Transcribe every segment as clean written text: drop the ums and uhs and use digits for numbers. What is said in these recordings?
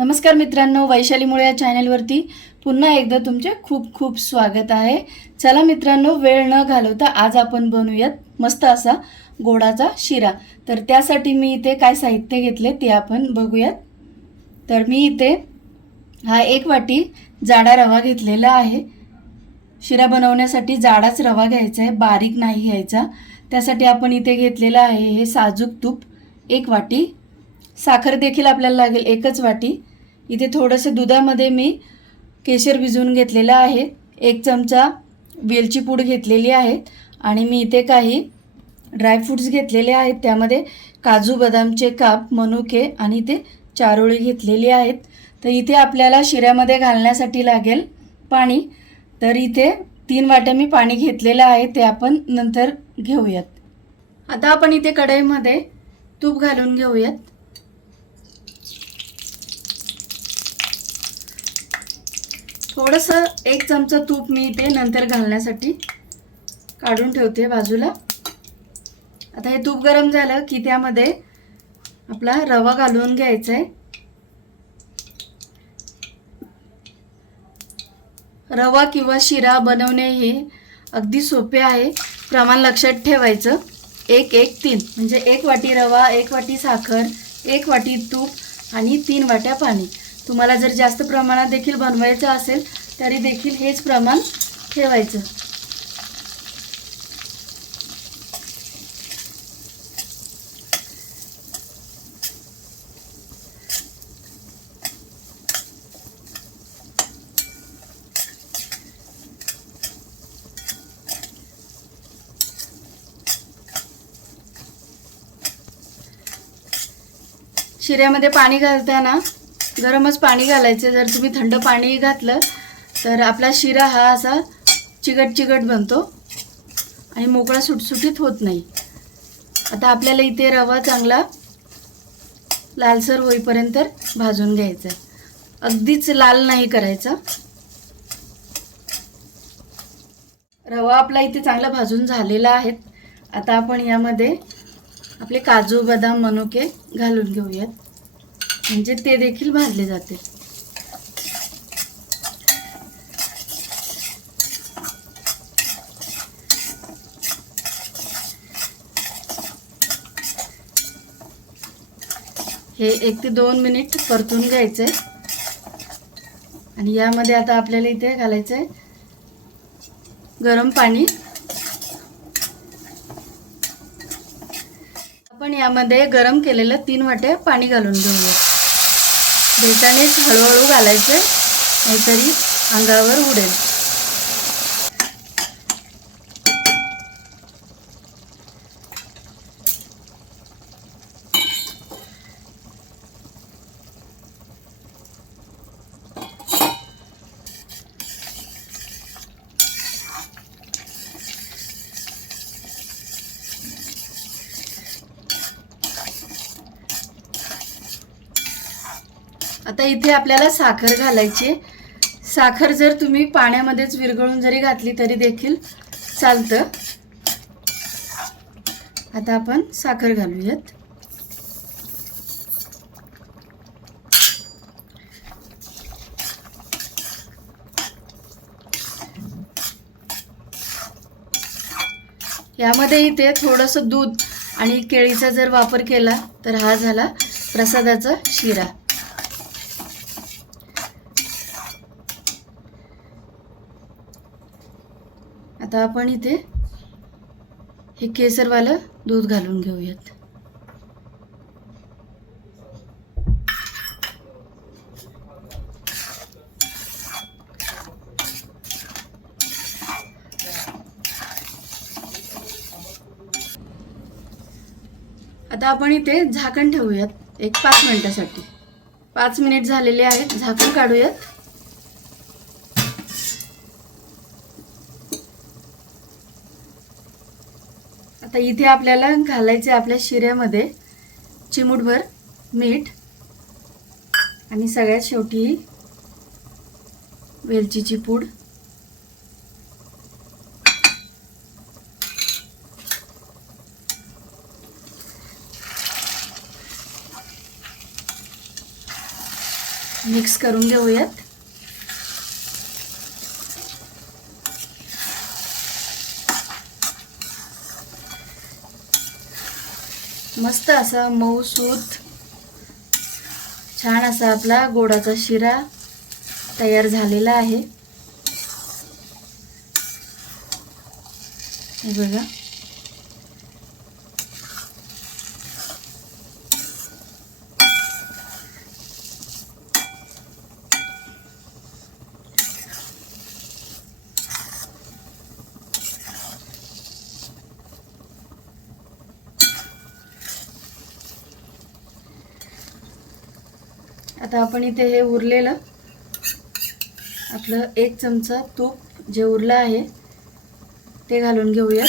नमस्कार मित्रांनो, वैशाली मुळे या चॅनलवरती पुन्हा एकदा तुमचे खूप खूप स्वागत आहे। चला मित्रांनो, वेळ न घालवता आज आपण बनवूयात मस्त असा गोडाचा शिरा। तर त्यासाठी मी इथे काय साहित्य घेतले ते आपण बघूयात। तर मी इथे हा 1 वाटी जाडा रवा घेतलेला आहे। शिरा बनवण्यासाठी जाडाच रवा घ्यायचा आहे, बारीक नाही घ्यायचा। त्यासाठी आपण इथे घेतलेला आहे हे साजूक तूप 1 वाटी, साखर देखील आपल्याला लागेल 1च वाटी। इथे थोडंसं दुधामध्ये मी केशर भिजवून घेतलेला आहे, 1 चमचा वेलची पूड घेतलेली आहे आणि मी इथे काही ड्रायफ्रूट्स घेतलेले आहेत। त्यामध्ये काजू बदामचे काप, मनुके आणि ते चारोळी घेतलेली आहेत। तर इथे आपल्याला शिऱ्यामध्ये घालण्यासाठी लागेल पाणी। तर इथे 3 वाट्या मी पाणी घेतलेलं आहे, ते आपण नंतर घेऊयात। आता आपण इथे कढईमध्ये तूप घालून घेऊयात। थोडंसं 1 चमचा तूप मी इथे नंतर घालण्यासाठी काढून ठेवते बाजूला। आता हे तूप गरम झालं की त्यामध्ये आपला रवा घालून घ्यायचा आहे। रवा किंवा शिरा बनवणे हे अगदी सोपे आहे। प्रमाण लक्षात ठेवायचं, 1-1-3 म्हणजे 1 वाटी रवा, 1 वाटी साखर, 1 वाटी तूप आणि 3 वाट्या पाणी। तुम्हाला जर जास्त प्रमाणात देखील बनवायचं असेल तरी देखील हेच प्रमाण ठेवायचं। शिऱ्यामध्ये पाणी घालताना गरमच पाणी घालायचं। जर तुम्ही थंड पाणी घातलं तर आपला शिरा हा असा चिकट चिकट बनतो आणि मोकळा सुटसुटीत होत नाही। आता आपल्याला इथे रवा चांगला लालसर होईपर्यंत भाजून घ्यायचा आहे, अगदीच लाल नाही करायचा। रवा आपला इथे चांगला भाजून झालेला आहे। आता आपण यामध्ये आपले काजू बदाम मनुके घालून घेऊयात, म्हणजे ते देखील भाजले जाते। हे 1 ते 2 मिनिट परतून घ्यायचे आणि यामध्ये आता आपल्याला इथे घालायचं आहे गरम पाणी। आपण यामध्ये गरम केलेलं 3 वाट्या पाणी घालून घेऊया। बेतानेच हळूहळू घालायचे, नाहीतरी अंगावर उडेल। आता इथे आपल्याला साखर घालायची। साखर जर तुम्ही पाण्यामध्येच विरघळून जरी घातली तरी देखील चालतं। आता आपण साखर घालूयात। यामध्ये इथे थोडंसं दूध आणि केळीचा जर वापर केला तर हा झाला प्रसादाचा शिरा। आता आपण इथे हे केसरवालं दूध घालून घेऊयात। आता आपण इथे झाकण ठेवूयात 5 मिनिटासाठी। 5 मिनिट झालेले आहेत, झाकण काढूयात। आता इथे आपल्याला घालायचे आपल्या शिऱ्यामध्ये चिमूटभर मीठ आणि सगळ्यात शेवटी वेलचीची पूड। मिक्स करून घेऊयात. मस्त असा मऊसूत छान असा आपला गोडाचा शिरा तयार झालेला आहे. हे बघा. आता आपण इथे हे उरलेलं आपलं 1 चमचा तूप जे उरलं आहे ते घालून घेऊया.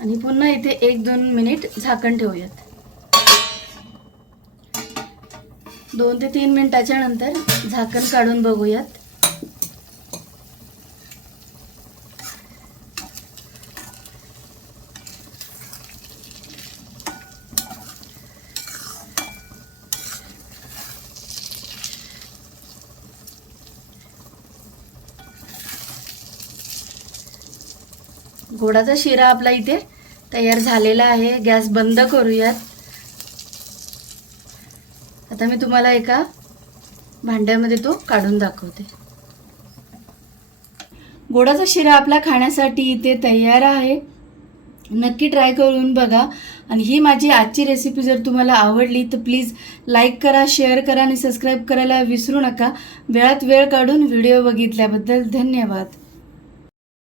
आणि पुन्हा इथे 1-2 मिनिट झाकण ठेवूयात. 2 ते 3 मिनिटाच्या नंतर झाकण काढून बघूयात. गोडाचा शिरा आपला इथे तयार झालेला आहे. गॅस बंद करूयात. आता मी तुम्हाला एका भांड्यामध्ये तो काढून दाखवते. गोडाचा शिरा आपला खाण्यासाठी इथे तयार आहे. नक्की ट्राय करून बघा. आणि ही माझी आजची रेसिपी जर तुम्हाला आवडली तर प्लीज लाईक करा, शेअर करा आणि सबस्क्राईब करायला विसरू नका. वेळात वेळ काढून व्हिडिओ बघितल्याबद्दल धन्यवाद.